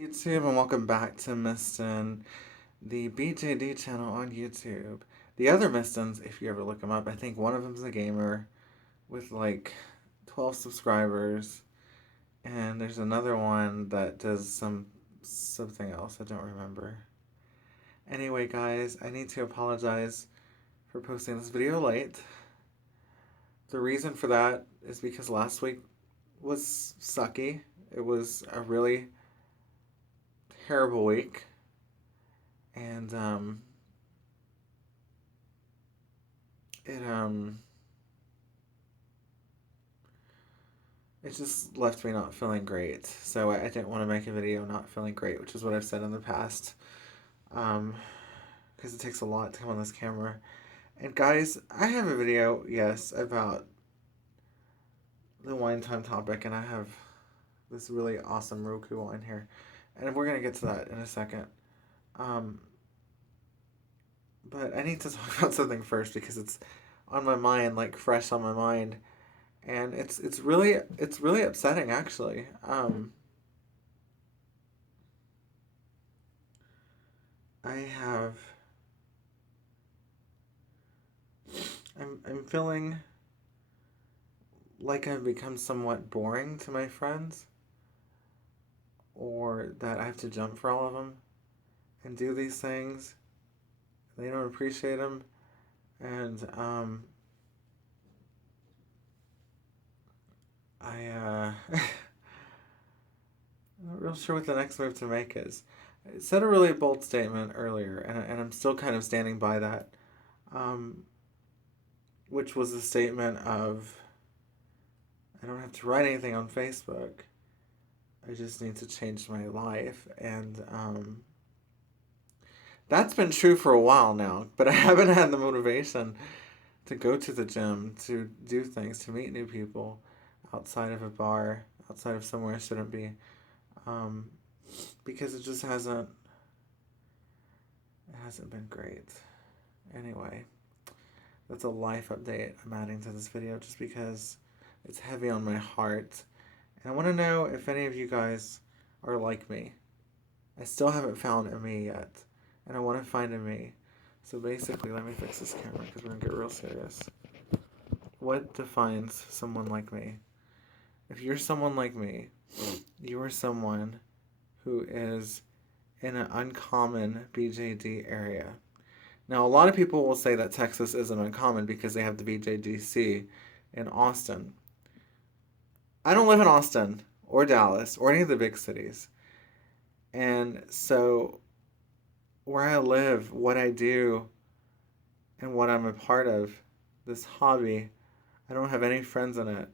YouTube and welcome back to Miston, the BJD channel on YouTube. The other Mistons, if you ever look them up, I think one of them's a gamer with like 12 subscribers, and there's another one that does something else I don't remember. Anyway, guys, I need to apologize for posting this video late. The reason for that is because last week was sucky. It was a really terrible week, and it it just left me not feeling great. So I didn't want to make a video not feeling great, which is what I've said in the past. Um, because it takes a lot to come on this camera. And guys, I have a video, yes, about the wine time topic, and I have this really awesome Roku wine here, and we're gonna get to that in a second. Um, but I need to talk about something first because it's on my mind, like fresh on my mind, and it's really upsetting actually. I have I'm feeling like I've become somewhat boring to my friends, or that I have to jump for all of them and do these things. They don't appreciate them, and I'm not real sure what the next move to make is. I said a really bold statement earlier, and I'm still kind of standing by that, um, which was the statement of I don't have to write anything on Facebook. I just need to change my life, and that's been true for a while now. But I haven't had the motivation to go to the gym, to do things, to meet new people outside of a bar, outside of somewhere I shouldn't be, um, because it hasn't been great. Anyway, that's a life update I'm adding to this video just because it's heavy on my heart. And I want to know if any of you guys are like me. I still haven't found a me yet, and I want to find a me. So basically, let me fix this camera because we're going to get real serious. What defines someone like me? If you're someone like me, you are someone who is in an uncommon BJD area. Now, a lot of people will say that Texas isn't uncommon because they have the BJDC in Austin. I don't live in Austin or Dallas or any of the big cities. And so, where I live, what I do, and what I'm a part of, this hobby, I don't have any friends in it.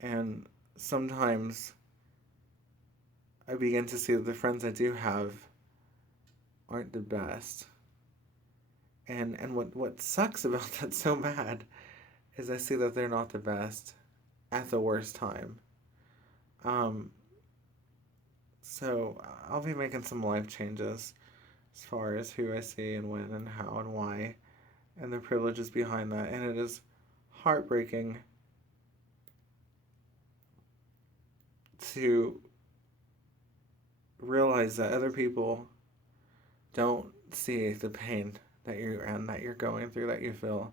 And sometimes I begin to see that the friends I do have aren't the best. And what sucks about that so bad is I see that they're not the best at the worst time. Um, so I'll be making some life changes as far as who I see and when and how and why and the privileges behind that. And it is heartbreaking to realize that other people don't see the pain that you're going through, that you feel,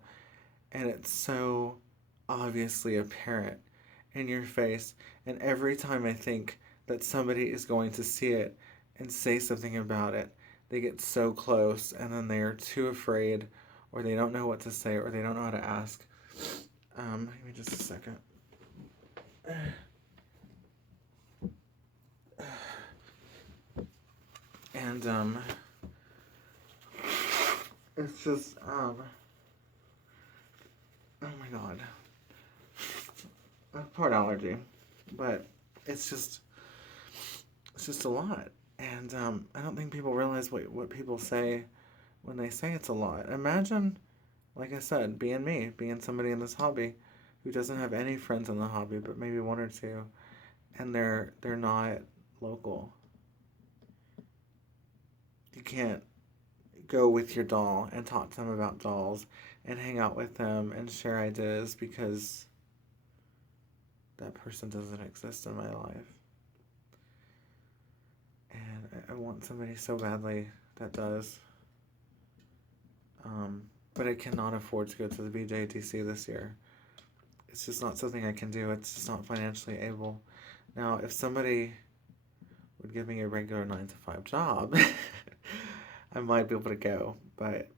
and it's so obviously apparent in your face. And every time I think that somebody is going to see it and say something about it, they get so close and then they are too afraid, or they don't know what to say, or they don't know how to ask. Give me just a second. And it's just oh my god, a part allergy, but it's just a lot. And I don't think people realize what people say when they say it's a lot. Imagine, like I said, being somebody in this hobby who doesn't have any friends in the hobby, but maybe one or two, and they're not local. You can't go with your doll and talk to them about dolls and hang out with them and share ideas because that person doesn't exist in my life. want somebody so badly that does. But I cannot afford to go to the BJDC this year. It's just not something I can do. It's just not financially able. Now, if somebody would give me a regular 9 to 5 job, I might be able to go. But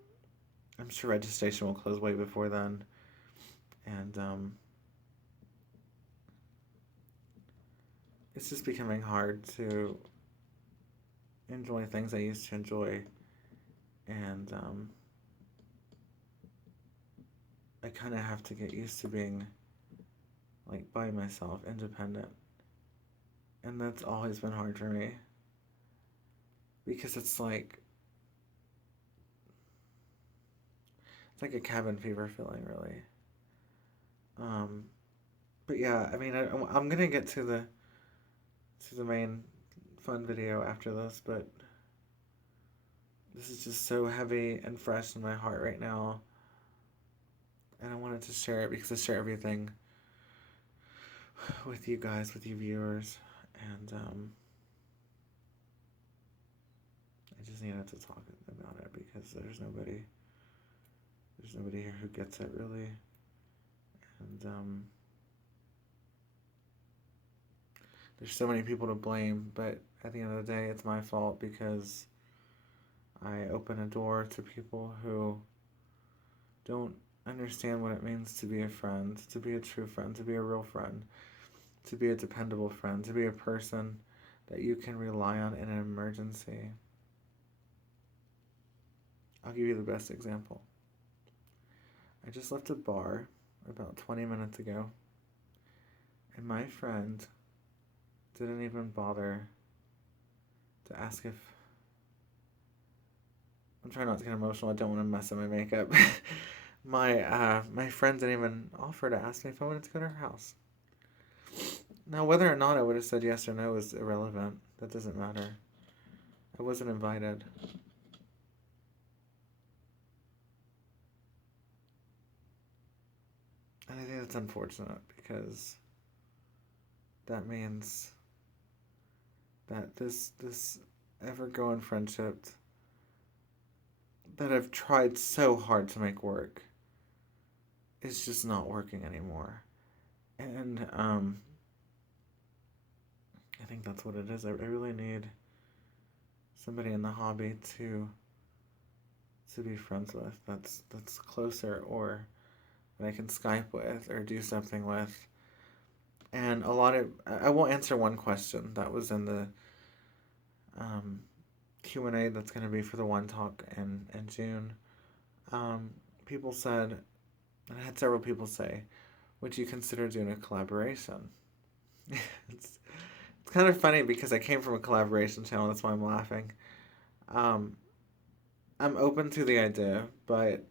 I'm sure registration will close way before then. And it's just becoming hard to enjoy things I used to enjoy. And I kind of have to get used to being like by myself, independent. And that's always been hard for me. Because it's like a cabin fever feeling, really. But yeah, I mean, I'm gonna get to the main fun video after this, but this is just so heavy and fresh in my heart right now, and I wanted to share it because I share everything with you guys, with you viewers, and I just needed to talk about it because there's nobody here who gets it really, and there's so many people to blame, but at the end of the day, it's my fault because I open a door to people who don't understand what it means to be a friend, to be a true friend, to be a real friend, to be a dependable friend, to be a person that you can rely on in an emergency. I'll give you the best example. I just left a bar about 20 minutes ago, and my friend didn't even bother to ask if... I'm trying not to get emotional. I don't want to mess up my makeup. My friend didn't even offer to ask me if I wanted to go to her house. Now, whether or not I would have said yes or no is irrelevant. That doesn't matter. I wasn't invited. And I think that's unfortunate because that means that this ever-growing friendship that I've tried so hard to make work is just not working anymore. And I think that's what it is. I really need somebody in the hobby to be friends with. That's closer, or that I can Skype with or do something with. And I will answer one question that was in the Q&A that's going to be for the One Talk in June. People said, and I had several people say, would you consider doing a collaboration? it's kind of funny because I came from a collaboration channel, that's why I'm laughing. I'm open to the idea, but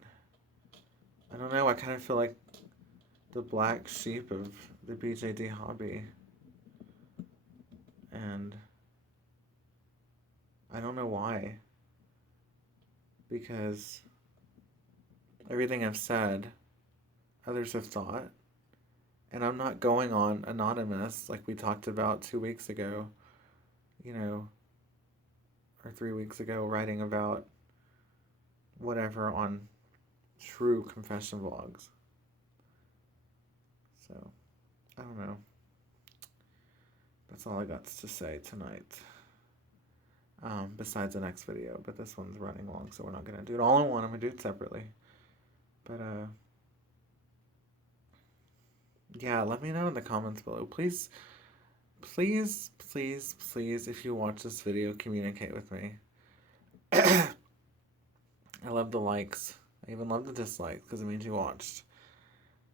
I don't know, I kind of feel like the black sheep of the BJD hobby. And I don't know why. Because everything I've said, others have thought. And I'm not going on anonymous like we talked about 2 weeks ago, or 3 weeks ago, writing about whatever on true confession vlogs. So, I don't know. That's all I got to say tonight. Besides the next video, but this one's running long, so we're not going to do it all in one. I'm going to do it separately. But, yeah, let me know in the comments below. Please, please, please, please, if you watch this video, communicate with me. I love the likes. I even love the dislikes, because it means you watched.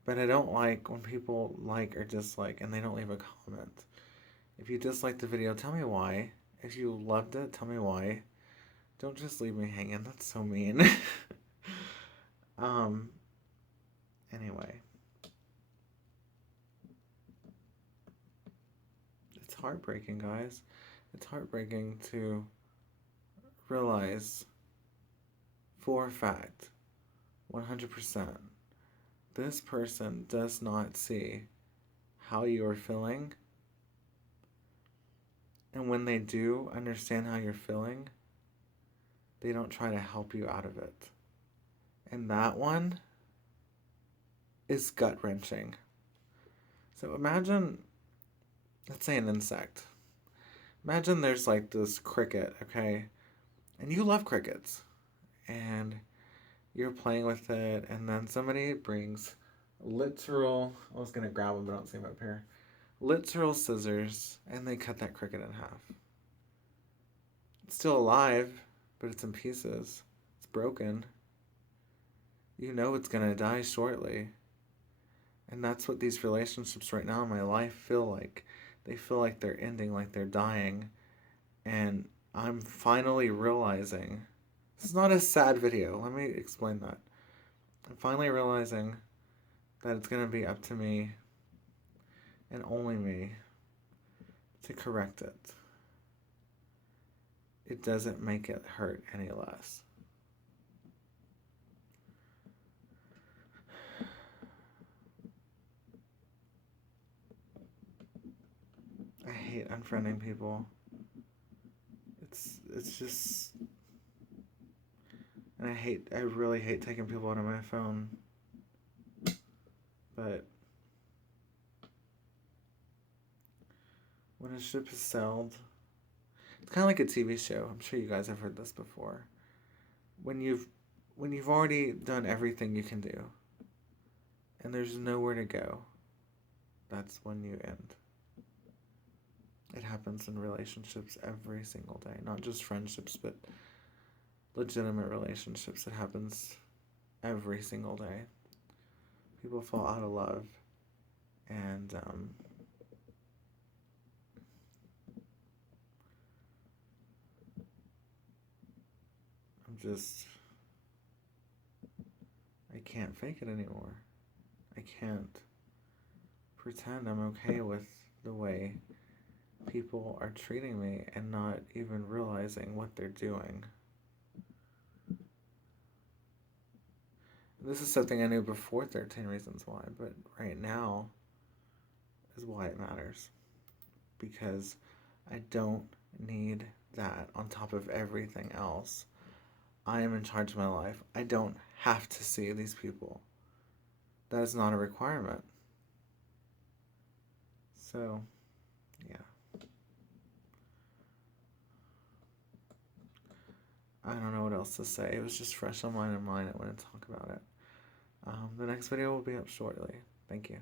But I don't like when people like or dislike and they don't leave a comment. If you disliked the video, tell me why. If you loved it, tell me why. Don't just leave me hanging. That's so mean. Anyway. It's heartbreaking, guys. It's heartbreaking to realize for a fact, 100%, this person does not see how you are feeling And when they do understand how you're feeling, they don't try to help you out of it. And that one is gut wrenching. So imagine, let's say, an insect. Imagine there's like this cricket, okay? And you love crickets. And you're playing with it, and then somebody brings literal, I was going to grab them, but I don't see them up here. Literal scissors, and they cut that cricket in half. It's still alive, but it's in pieces. It's broken. You know it's going to die shortly. And that's what these relationships right now in my life feel like. They feel like they're ending, like they're dying. And I'm finally realizing this is not a sad video. Let me explain that. I'm finally realizing that it's going to be up to me and only me to correct it. It doesn't make it hurt any less. I hate unfriending people. It's just, and I really hate taking people out of my phone. But when a ship has sailed, it's kind of like a TV show. I'm sure you guys have heard this before. When you've already done everything you can do, and there's nowhere to go, that's when you end. It happens in relationships every single day, not just friendships, but legitimate relationships. It happens every single day. People fall out of love, and I can't fake it anymore. I can't pretend I'm okay with the way people are treating me and not even realizing what they're doing. This is something I knew before 13 Reasons Why, but right now is why it matters. Because I don't need that on top of everything else. I am in charge of my life. I don't have to see these people. That is not a requirement. So, yeah. I don't know what else to say. It was just fresh on my mind. I wanted to talk about it. The next video will be up shortly. Thank you.